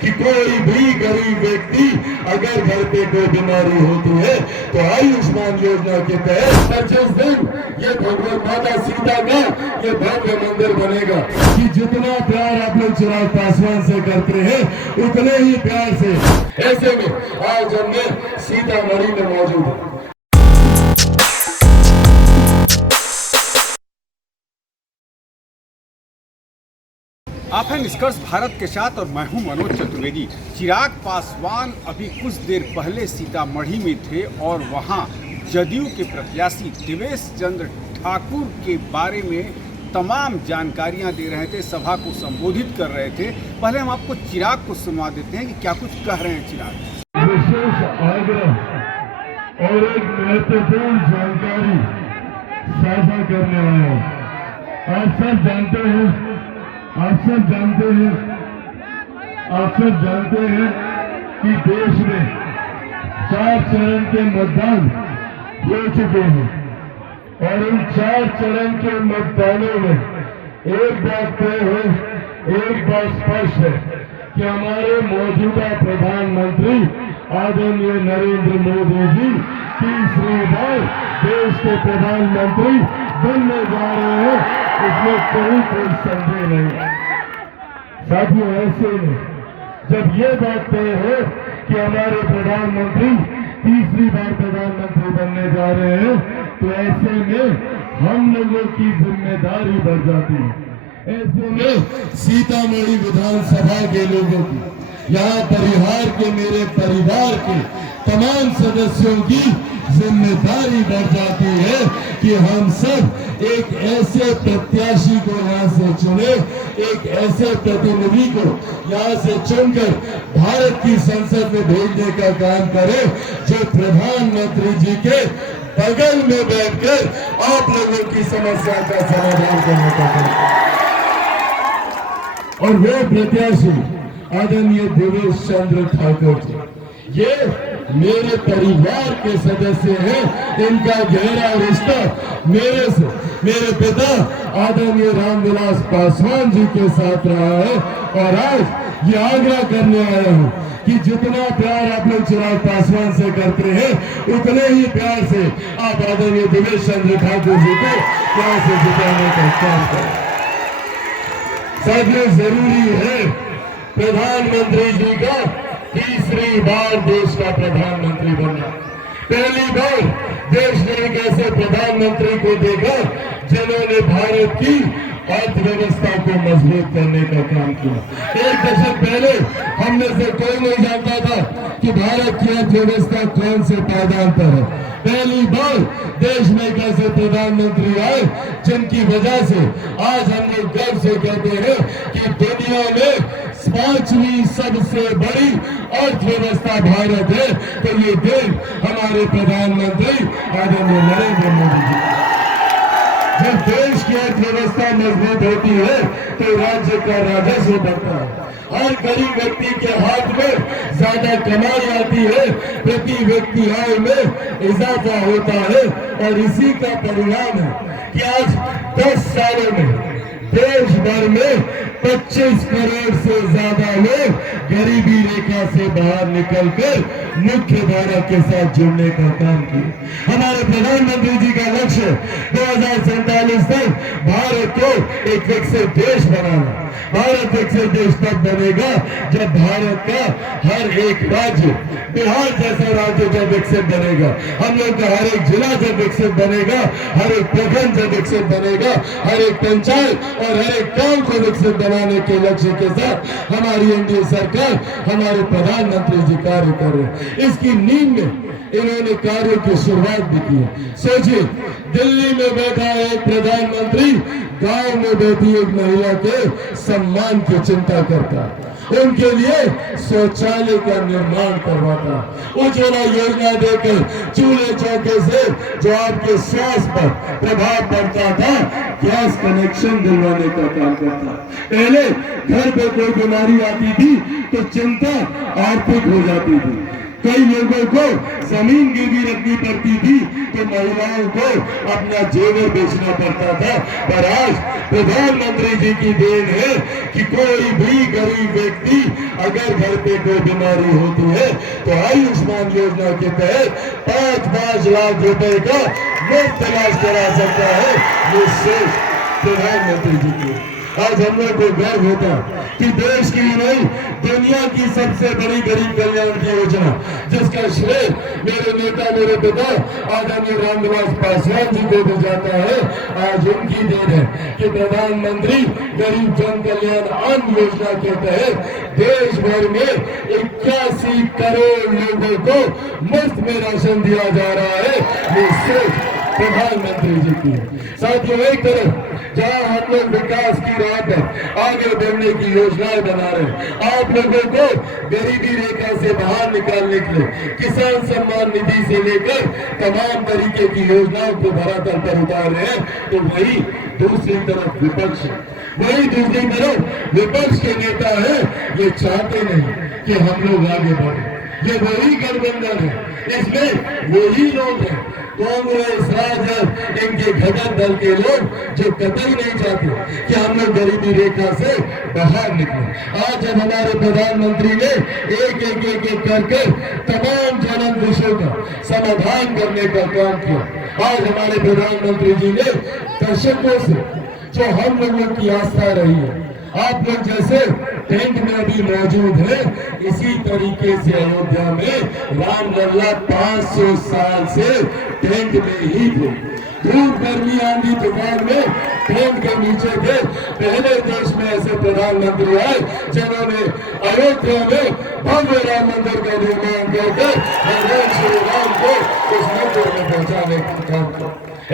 कि कोई भी गरीब व्यक्ति अगर घर पे कोई बीमारी होती है तो आयुष्मान योजना के तहत 25 दिन ये भगवान माता सीता का ये भव्य मंदिर बनेगा। कि जितना प्यार आप लोग चिराग पासवान से करते हैं उतने ही प्यार से ऐसे में आज हमने सीतामढ़ी में मौजूद है। आप हैं निष्कर्ष भारत के साथ और मैं हूं मनोज चतुर्वेदी। चिराग पासवान अभी कुछ देर पहले सीतामढ़ी में थे और वहां जदयू के प्रत्याशी देवेश चंद्र ठाकुर के बारे में तमाम जानकारियां दे रहे थे, सभा को संबोधित कर रहे थे। पहले हम आपको चिराग को सुनवा देते हैं कि क्या कुछ कह रहे हैं चिराग। विशेष आग्रह और एक महत्वपूर्ण जानकारी साझा करने आया हूं। आप सब जानते हैं कि देश में 4 चरण के मतदान हो चुके हैं और इन 4 चरण के मतदानों में एक बात तय है, एक बात स्पष्ट है कि हमारे मौजूदा प्रधानमंत्री आदरणीय नरेंद्र मोदी जी तीसरी बार देश के प्रधानमंत्री बनने जा रहे हैं। इसमें कोई संदेह नहीं। साथियों, ऐसे में जब ये बात तय है कि हमारे प्रधानमंत्री तीसरी बार प्रधानमंत्री बनने जा रहे हैं तो ऐसे में हम लोगों की जिम्मेदारी बढ़ जाती है। ऐसे में सीतामढ़ी विधानसभा के लोगों की, यहाँ परिवार के, मेरे परिवार के तमाम सदस्यों की जिम्मेदारी बढ़ जाती है कि हम सब एक ऐसे प्रत्याशी को यहाँ से चुने, एक ऐसे प्रतिनिधि को यहाँ से चुनकर भारत की संसद में भेजने का काम करें जो प्रधानमंत्री जी के बगल में बैठकर आप लोगों की समस्या का समाधान करने का काम। और वो प्रत्याशी आदरणीय देवेश चंद्र ठाकुर जी, ये मेरे परिवार के सदस्य हैं। इनका गहरा रिश्ता मेरे से, मेरे पिता आदरणीय रामविलास पासवान जी के साथ रहा है। और आज ये आग्रह करने आया हूं कि जितना प्यार आप लोग चिराग पासवान से करते हैं उतने ही प्यार से आप आदरणीय देवेश चंद्र ठाकुर जी को प्यार से जिताने का काम करें। साथियों, जरूरी है प्रधानमंत्री जी का तीसरी बार देश का प्रधानमंत्री बनना। पहली बार देश ने एक ऐसे प्रधानमंत्री को देखा जिन्होंने भारत की अर्थव्यवस्था को मजबूत करने का काम किया। एक दशक पहले हम में से कोई नहीं जानता था कि भारत की अर्थव्यवस्था कौन से पायदान पर है। पहली बार देश में एक ऐसे प्रधानमंत्री आए जिनकी वजह से आज हम लोग गर्व से कहते हैं कि दुनिया में 5वीं सबसे बड़ी अर्थव्यवस्था भारत है। तो ये दिन हमारे प्रधानमंत्री आदरणीय नरेंद्र मोदी जी। जब देश की अर्थव्यवस्था मजबूत होती है तो राज्य का राजस्व बढ़ता है, हर गरीब व्यक्ति के हाथ में ज्यादा कमाई आती है, प्रति व्यक्ति आय में इजाफा होता है। और इसी का परिणाम है कि आज 10 सालों में देश भर में 25 करोड़ से ज्यादा लोग गरीबी रेखा से बाहर निकलकर मुख्य धारा के साथ जुड़ने का काम किया। हमारे प्रधानमंत्री जी का लक्ष्य 2047 तक भारत को एक विकसित देश बनाना। भारत विकसित देश तब बनेगा जब भारत का हर एक राज्य, बिहार जैसा राज्य जब विकसित बनेगा, हम लोग का हर एक जिला जब विकसित बनेगा, हर एक प्रखंड जब विकसित बनेगा, हर एक पंचायत और हर एक गांव को विकसित बनाने के लक्ष्य के साथ हमारी एनडीए सरकार, हमारे प्रधानमंत्री जी कार्य कर रहे हैं। इसकी नींव में इन्होंने कार्य की शुरुआत भी की है। सोचिए, दिल्ली में बैठा एक प्रधानमंत्री गांव में बैठी एक महिला के सम्मान की चिंता करता, उनके लिए शौचालय का निर्माण करवाता, उज्ज्वला योजना देकर चूल्हे चौके से जो आपके स्वास्थ्य पर प्रभाव पड़ता था, गैस कनेक्शन दिलवाने का काम करता। पहले घर पे कोई बीमारी आती थी तो चिंता आर्थिक हो जाती थी, कई लोगों को जमीन गिरवी रखनी पड़ती थी तो महिलाओं को अपना जेवर बेचना पड़ता था। पर आज प्रधानमंत्री जी की देन है कि कोई भी गरीब व्यक्ति अगर घर पे कोई बीमारी होती है तो आयुष्मान योजना के तहत 5-5 लाख रुपए का मुफ्त इलाज करा सकता है। ये सोच प्रधानमंत्री जी की। आज हम लोग को गर्व होता कि देश की नहीं दुनिया की सबसे बड़ी गरीब कल्याण की योजना, जिसका श्रेय मेरे नेता मेरे पिता आदरणीय रामनिवास पासवान जी को भी जाता है, आज उनकी देन है कि प्रधानमंत्री गरीब जन कल्याण अन्न योजना के तहत देश भर में 81 करोड़ लोगों को मुफ्त में राशन दिया जा रहा है। ये सोच प्रधानमंत्री जी की। साथियों, एक तरफ जहां हम लोग विकास की राह पर आगे बढ़ने की योजनाएं बना रहे हैं, आप लोगों को गरीबी रेखा से बाहर निकालने के लिए किसान सम्मान निधि से लेकर तमाम तरीके की योजनाओं को धरातल पर उतार रहे हैं, तो वही दूसरी तरफ विपक्ष है। वही दूसरी तरफ विपक्ष के नेता है, ये चाहते नहीं कि हम लोग आगे बढ़े। ये वही गठबंधन है, इसमें वही लोग हैं, कांग्रेस, राजद, इनके घटक दल के लोग जो कतई नहीं चाहते कि हम लोग गरीबी रेखा से बाहर निकले। आज जब हमारे प्रधानमंत्री ने एक करके तमाम ज्वलंत विषयों का समाधान करने का काम किया, आज हमारे प्रधानमंत्री जी ने दशकों से जो हम लोगों की आस्था रही है, आप लोग जैसे टेंट में अभी मौजूद है, इसी तरीके से अयोध्या में रामलला 500 साल से टेंट में ही थे। धूप गर्मी आंधी तूफान में टेंट के नीचे थे। पहले देश में ऐसे प्रधानमंत्री आए जिन्होंने अयोध्या में भव्य राम मंदिर का निर्माण करके भगवान श्री राम को उस मंदिर में पहुंचाने का काम किया।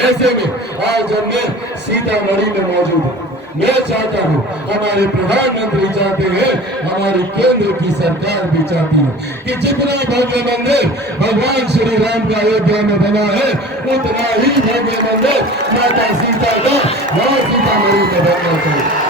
ऐसे में आज जब मैं सीतामढ़ी में मौजूद हूँ, मैं चाहता हूँ, हमारे प्रधानमंत्री चाहते हैं, हमारी केंद्र की सरकार भी चाहती है कि जितना भव्य मंदिर भगवान श्री राम का अयोध्या में बना है, उतना ही भव्य मंदिर माता सीता का वहां सीतामढ़ी में बनना चाहिए।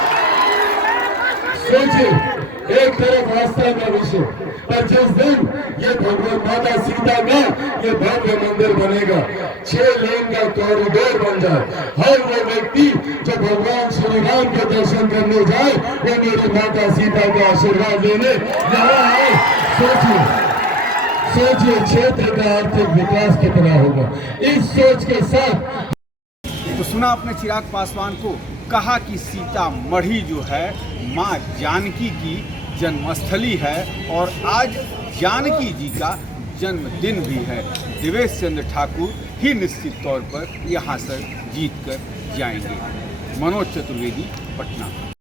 सोचिए, एक तरफ आस्था का विषय, पर जिस दिन ये भगवान माता सीता का ये भव्य मंदिर बनेगा, 6 लेन का कॉरिडोर बन जाए, हर वो व्यक्ति जो भगवान श्री राम के दर्शन करने जाए, वो मेरी माता सीता का आशीर्वाद लेने यहाँ आए। सोचिए क्षेत्र का आर्थिक विकास कितना होगा। इस सोच के साथ तो सुना आपने चिराग पासवान को, कहा कि सीतामढ़ी जो है माँ जानकी की जन्मस्थली है और आज जानकी जी का जन्मदिन भी है। देवेश चंद्र ठाकुर ही निश्चित तौर पर यहाँ से जीत कर जाएंगे। मनोज चतुर्वेदी, पटना।